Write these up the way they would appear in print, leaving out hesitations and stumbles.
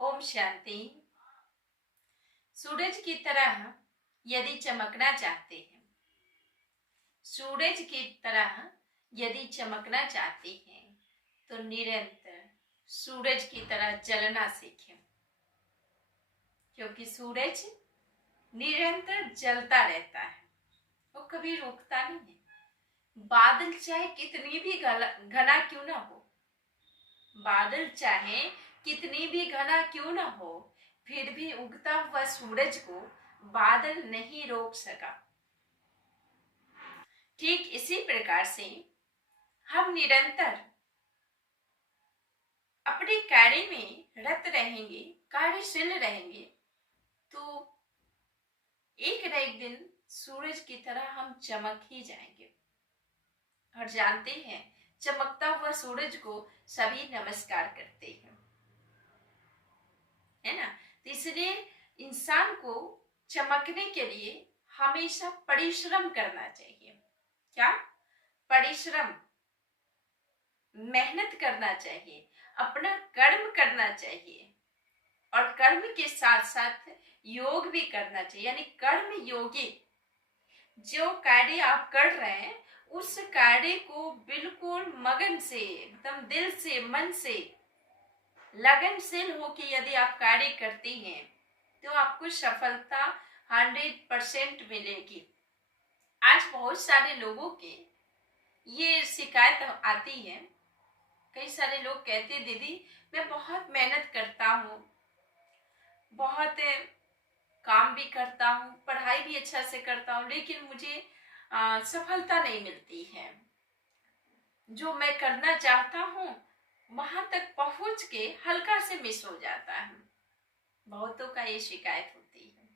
ओम शांति। सूरज की तरह यदि चमकना चाहते हैं, सूरज की तरह यदि चमकना चाहते हैं तो निरंतर सूरज की तरह जलना सीखें, क्योंकि सूरज निरंतर जलता रहता है, वो कभी रुकता नहीं है। बादल चाहे कितनी भी घना क्यों ना हो, बादल चाहे कितनी भी घना क्यों ना हो, फिर भी उगता हुआ सूरज को बादल नहीं रोक सका। ठीक इसी प्रकार से हम निरंतर अपने कार्य में रत रहेंगे, कार्यशील रहेंगे, तो एक न एक दिन सूरज की तरह हम चमक ही जाएंगे। और जानते हैं, चमकता हुआ सूरज को सभी नमस्कार करते हैं, है ना। तो इसलिए इंसान को चमकने के लिए हमेशा परिश्रम करना चाहिए। क्या? परिश्रम, मेहनत करना चाहिए, अपना कर्म करना चाहिए, और कर्म के साथ साथ योग भी करना चाहिए। यानी कर्म योगी, जो कार्य आप कर रहे हैं उस कार्य को बिल्कुल मगन से, एकदम दिल से, मन से, लगनशील होकर यदि आप कार्य करते हैं तो आपको सफलता 100% मिलेगी। आज बहुत सारे लोगों के ये शिकायत आती है। कई सारे लोग कहते हैं, दीदी मैं बहुत मेहनत करता हूँ, बहुत काम भी करता हूँ, पढ़ाई भी अच्छा से करता हूँ, लेकिन मुझे सफलता नहीं मिलती है। जो मैं करना चाहता हूँ वहां तक पहुंच के हल्का से मिस हो जाता है। बहुतों का ये शिकायत होती है।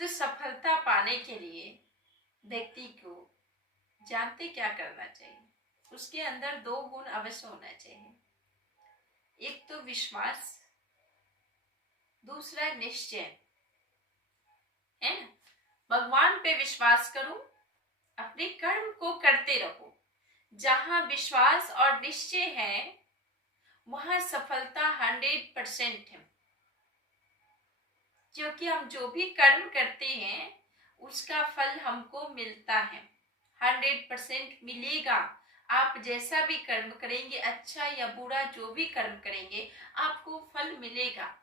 तो सफलता पाने के लिए व्यक्ति को जानते क्या करना चाहिए, उसके अंदर 2 गुण अवश्य होना चाहिए। एक तो विश्वास, दूसरा निश्चय, है ना। भगवान पे विश्वास करो, अपने कर्म को करते रहो। जहां विश्वास और निश्चय है वहां सफलता 100% है, क्योंकि हम जो भी कर्म करते हैं उसका फल हमको मिलता है, 100% मिलेगा। आप जैसा भी कर्म करेंगे, अच्छा या बुरा जो भी कर्म करेंगे, आपको फल मिलेगा।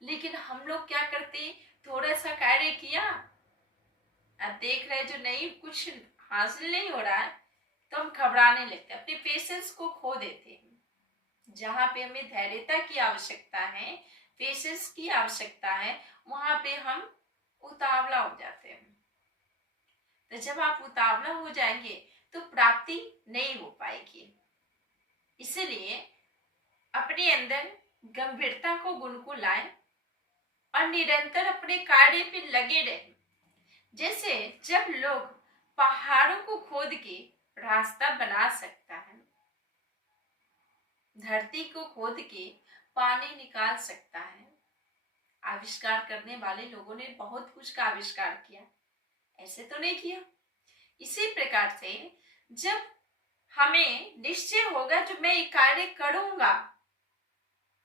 लेकिन हम लोग क्या करते, थोड़ा सा कार्य किया, अब देख रहे जो नहीं, कुछ हासिल नहीं हो रहा है, तो हम घबराने लगते, अपने पेशेंस को खो देते हैं। जहां पे हमें धैर्यता की आवश्यकता है, पेशेंस की आवश्यकता है, वहां पे हम उतावला हो जाते हैं। तो जब आप उतावला हो जाएंगे तो प्राप्ति नहीं हो पाएगी। इसलिए अपने अंदर गंभीरता को, गुण को लाएं और निरंतर अपने कार्य पे लगे रहें। जैसे जब लोग पहाड़ों को खोद के रास्ता बना सकता है, धरती को खोद के पानी निकाल सकता है। आविष्कार करने वाले लोगों ने बहुत कुछ का आविष्कार किया, ऐसे तो नहीं किया। इसी प्रकार से जब हमें निश्चय होगा जो मैं ये कार्य करूंगा,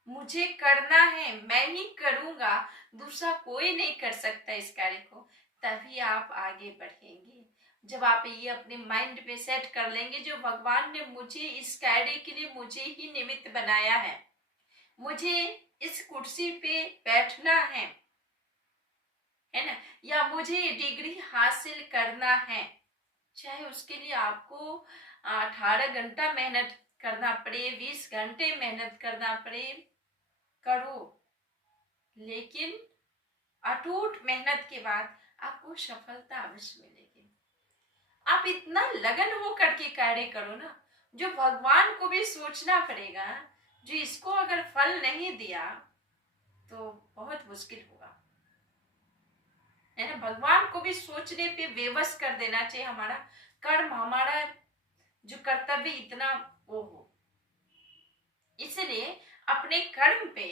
मुझे करना है, मैं ही करूंगा, दूसरा कोई नहीं कर सकता इस कार्य को, तभी आप आगे बढ़ेंगे। जब आप ये अपने माइंड पे सेट कर लेंगे, जो भगवान ने मुझे इस कार्य के लिए मुझे ही निमित्त बनाया है, मुझे इस कुर्सी पे बैठना है ना, या मुझे डिग्री हासिल करना है, चाहे उसके लिए आपको 18 घंटा मेहनत करना पड़े, 20 घंटे मेहनत करना पड़े, करो। लेकिन अटूट मेहनत के बाद आपको सफलता अवश्य मिलेगी। आप इतना लगन हो करके कार्य करो ना, जो भगवान को भी सोचना पड़ेगा, जो इसको अगर फल नहीं दिया तो बहुत मुश्किल होगा, है ना। भगवान को भी सोचने पे बेबस कर देना चाहिए हमारा कर्म, हमारा जो कर्तव्य इतना वो हो। इसलिए अपने कर्म पे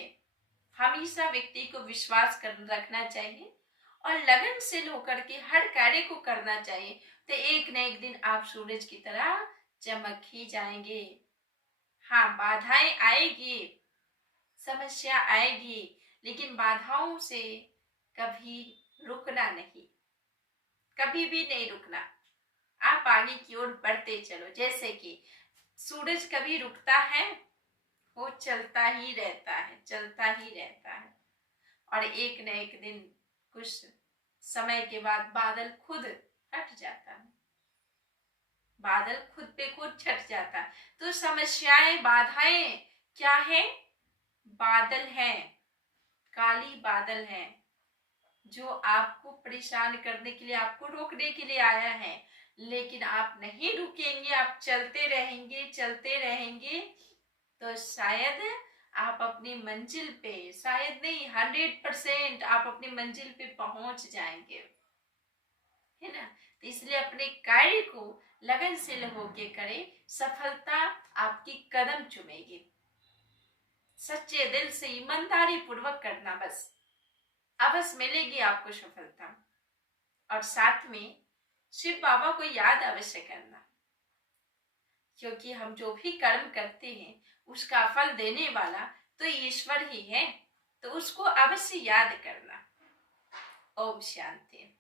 हमेशा व्यक्ति को विश्वास रखना चाहिए और लगनशील होकर के हर कार्य को करना चाहिए। तो एक न एक दिन आप सूरज की तरह चमक ही जाएंगे। हाँ, बाधाएं आएगी, समस्या आएगी, लेकिन बाधाओं से कभी रुकना नहीं, कभी भी नहीं रुकना। आप आगे की ओर बढ़ते चलो। जैसे कि सूरज कभी रुकता है? वो चलता ही रहता है, चलता ही रहता है। और एक न एक दिन कुछ समय के बाद बादल खुद हट जाता है, बादल खुद पे खुद छट जाता है। तो समस्याएं, बाधाएं क्या है? बादल हैं, काली बादल हैं, जो आपको परेशान करने के लिए, आपको रोकने के लिए आया है। लेकिन आप नहीं रुकेंगे, आप चलते रहेंगे, चलते रहेंगे, तो शायद आप अपनी मंजिल पे, शायद नहीं 100% आप अपनी मंजिल पे पहुंच जाएंगे, है ना। तो इसलिए अपने कार्य को लगन से होके करें, सफलता आपकी कदम चूमेगी। सच्चे दिल से ईमानदारी पूर्वक करना, बस अवश्य मिलेगी आपको सफलता। और साथ में शिव बाबा को याद अवश्य करना, क्योंकि हम जो भी कर्म करते हैं उसका फल देने वाला तो ईश्वर ही है, तो उसको अवश्य याद करना। ओम शांति।